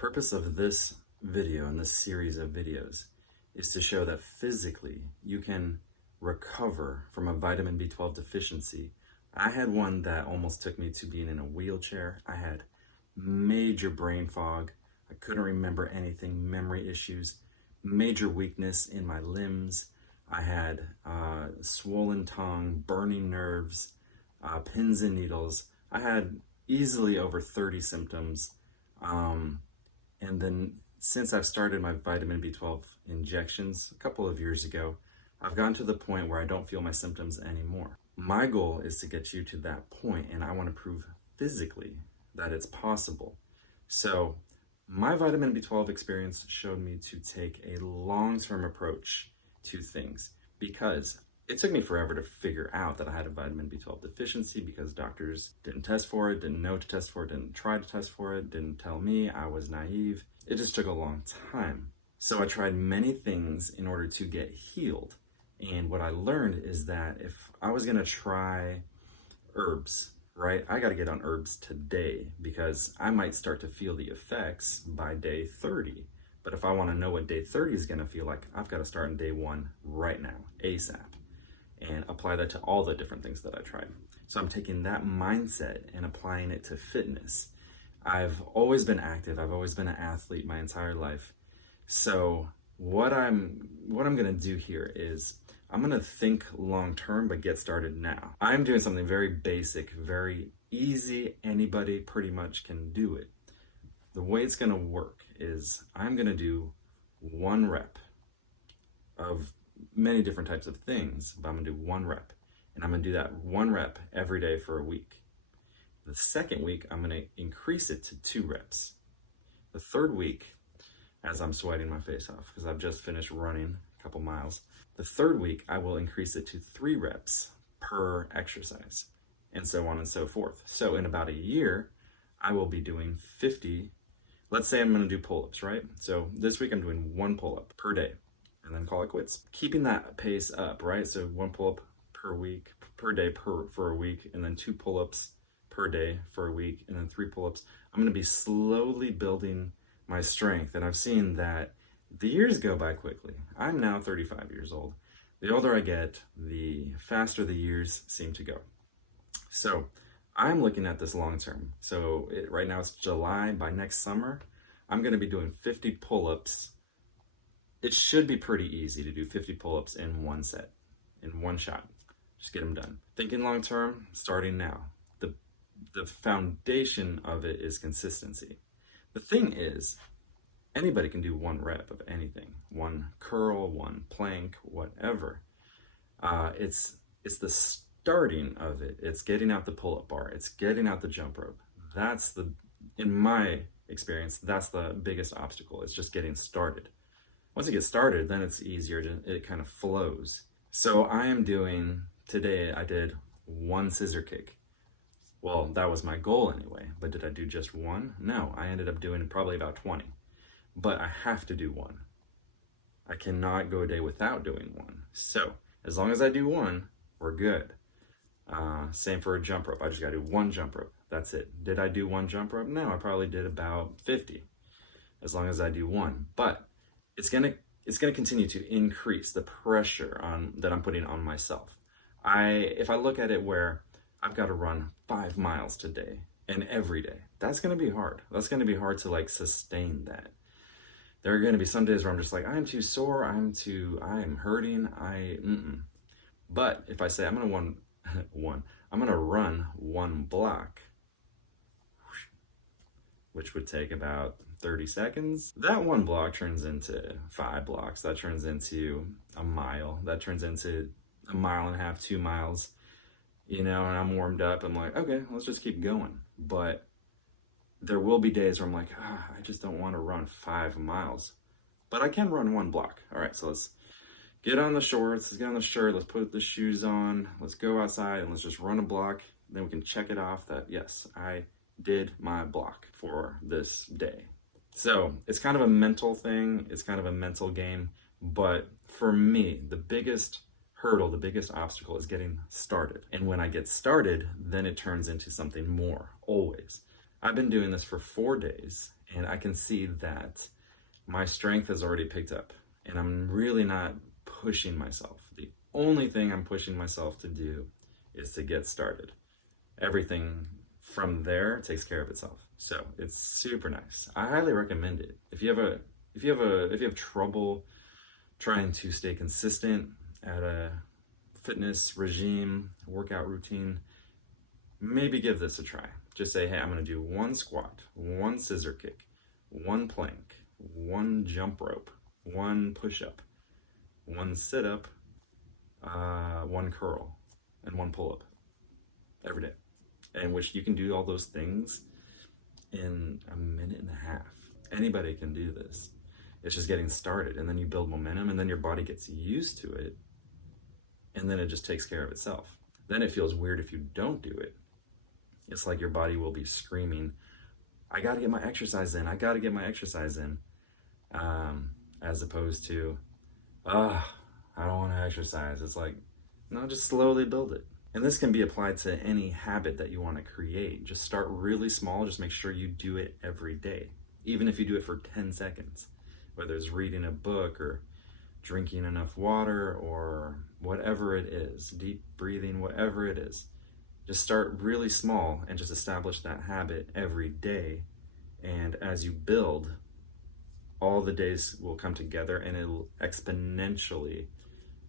purpose of this video and this series of videos is to show that physically you can recover from a vitamin B12 deficiency. I had one that almost took me to being in a wheelchair. I had major brain fog. I couldn't remember anything, memory issues, major weakness in my limbs. I had swollen tongue, burning nerves, pins and needles. I had easily over 30 symptoms. And then since I've started my vitamin B12 injections a couple of years ago, I've gotten to the point where I don't feel my symptoms anymore. My goal is to get you to that point, and I want to prove physically that it's possible. So my vitamin B12 experience showed me to take a long-term approach to things, because it took me forever to figure out that I had a vitamin B12 deficiency because doctors didn't test for it, didn't know to test for it, didn't try to test for it, didn't tell me. I was naive. It just took a long time. So I tried many things in order to get healed. And what I learned is that if I was gonna try herbs, right, I gotta get on herbs today because I might start to feel the effects by day 30. But if I wanna know what day 30 is gonna feel like, I've gotta start on day 1 right now, ASAP, and apply that to all the different things that I tried. So I'm taking that mindset and applying it to fitness. I've always been active. I've always been an athlete my entire life. So what I'm gonna do here is I'm gonna think long-term, but get started now. I'm doing something very basic, very easy. Anybody pretty much can do it. The way it's gonna work is I'm gonna do 1 rep of many different types of things, but I'm gonna do 1 rep. And I'm gonna do that 1 rep every day for a week. The second week, I'm gonna increase it to 2 reps. The third week, as I'm sweating my face off, because I've just finished running a couple miles, the third week, I will increase it to 3 reps per exercise, and so on and so forth. So in about a year, I will be doing 50, let's say I'm gonna do pull-ups, right? So this week I'm doing 1 pull-up per day, and then call it quits. Keeping that pace up, right? So 1 pull-up per week, per day for a week, and then 2 pull-ups per day for a week, and then 3 pull-ups. I'm gonna be slowly building my strength, and I've seen that the years go by quickly. I'm now 35 years old. The older I get, the faster the years seem to go. So I'm looking at this long term. So right now it's July. By next summer, I'm gonna be doing 50 pull-ups. It should be pretty easy to do 50 pull-ups in 1 set, in 1 shot. Just get them done. Thinking long term, starting now. The foundation of it is consistency. The thing is, anybody can do 1 rep of anything, 1 curl, 1 plank, whatever. It's the starting of it. It's getting out the pull-up bar. It's getting out the jump rope. In my experience, that's the biggest obstacle. It's just getting started. Once you get started, then it's easier it kind of flows. So I am doing, today I did 1 scissor kick. Well, that was my goal anyway, but did I do just 1? No, I ended up doing probably about 20. But I have to do 1. I cannot go a day without doing 1. So as long as I do 1, we're good. Same for a jump rope. I just gotta do 1 jump rope. That's it. Did I do 1 jump rope? No, I probably did about 50. As long as I do 1. But it's gonna continue to increase the pressure that I'm putting on myself. If I look at it where I've got to run 5 miles today and every day, that's gonna be hard. That's gonna be hard to sustain that. There are going to be some days where I'm just like, I'm too sore, I am hurting, But if I say I'm going to run 1 block, which would take about 30 seconds, that 1 block turns into 5 blocks. That turns into a mile. That turns into a 1.5 miles, 2 miles, and I'm warmed up. I'm like, okay, let's just keep going. But there will be days where I'm like, I just don't want to run 5 miles, but I can run 1 block. All right, so let's get on the shorts, let's get on the shirt, let's put the shoes on, let's go outside and let's just run a block. Then we can check it off that, yes, I did my block for this day. So it's kind of a mental thing. It's kind of a mental game. But for me, the biggest hurdle, the biggest obstacle is getting started. And when I get started, then it turns into something more, always. I've been doing this for 4 days, and I can see that my strength has already picked up, and I'm really not pushing myself. The only thing I'm pushing myself to do is to get started. Everything from there takes care of itself. So it's super nice. I highly recommend it. If you have trouble trying to stay consistent at a fitness regime, workout routine, maybe give this a try. Just say, hey, I'm gonna do 1 squat, 1 scissor kick, 1 plank, 1 jump rope, 1 push-up, 1 sit-up, 1 curl, and 1 pull-up every day. In which you can do all those things in a minute and a half. Anybody can do this. It's just getting started, and then you build momentum, and then your body gets used to it, and then it just takes care of itself. Then it feels weird if you don't do it. It's like your body will be screaming, I gotta get my exercise in, I gotta get my exercise in, as opposed to, I don't wanna exercise. It's like, no, just slowly build it. And this can be applied to any habit that you wanna create. Just start really small, just make sure you do it every day. Even if you do it for 10 seconds, whether it's reading a book or drinking enough water or whatever it is, deep breathing, whatever it is. Just start really small and just establish that habit every day. And as you build, all the days will come together and it'll exponentially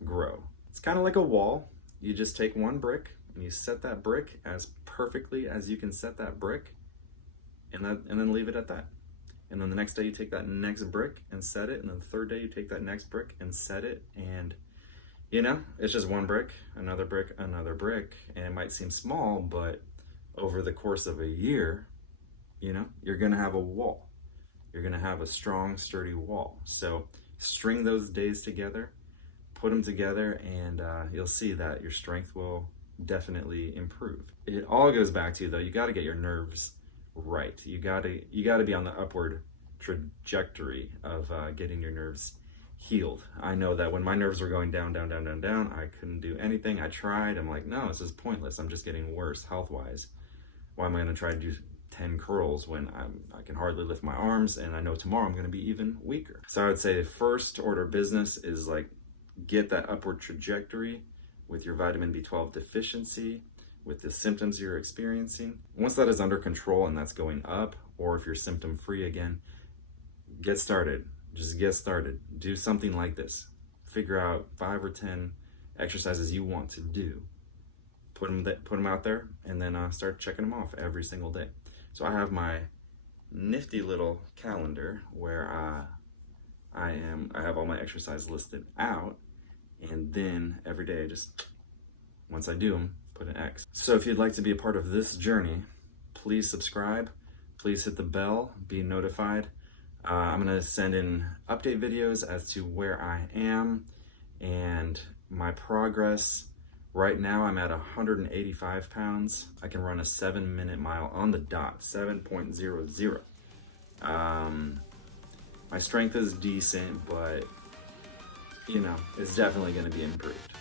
grow. It's kind of like a wall. You just take 1 brick and you set that brick as perfectly as you can set that brick, and then leave it at that. And then the next day you take that next brick and set it, and then the third day you take that next brick and set it, and it's just 1 brick, another brick, another brick, and it might seem small, but over the course of a year, you're gonna have a wall. You're gonna have a strong, sturdy wall. So string those days together, put them together, and you'll see that your strength will definitely improve. It all goes back to, though, you gotta get your nerves right. You gotta be on the upward trajectory of getting your nerves healed. I know that when my nerves were going down, I couldn't do anything. I tried. I'm like, no, this is pointless. I'm just getting worse health-wise. Why am I gonna try to do 10 curls when I can hardly lift my arms, and I know tomorrow I'm gonna be even weaker? So I would say the first order of business is like, get that upward trajectory with your vitamin B12 deficiency, with the symptoms you're experiencing. Once that is under control and that's going up, or if you're symptom free again, get started. Just get started. Do something like this. Figure out 5 or 10 exercises you want to do. Put them out there, and then start checking them off every single day. So I have my nifty little calendar where I have all my exercise listed out, and then every day, once I do them, put an X. So if you'd like to be a part of this journey, please subscribe, please hit the bell, be notified. I'm gonna send in update videos as to where I am and my progress. Right now I'm at 185 pounds. I can run a 7-minute mile on the dot, 7.00. My strength is decent, but it's definitely gonna be improved.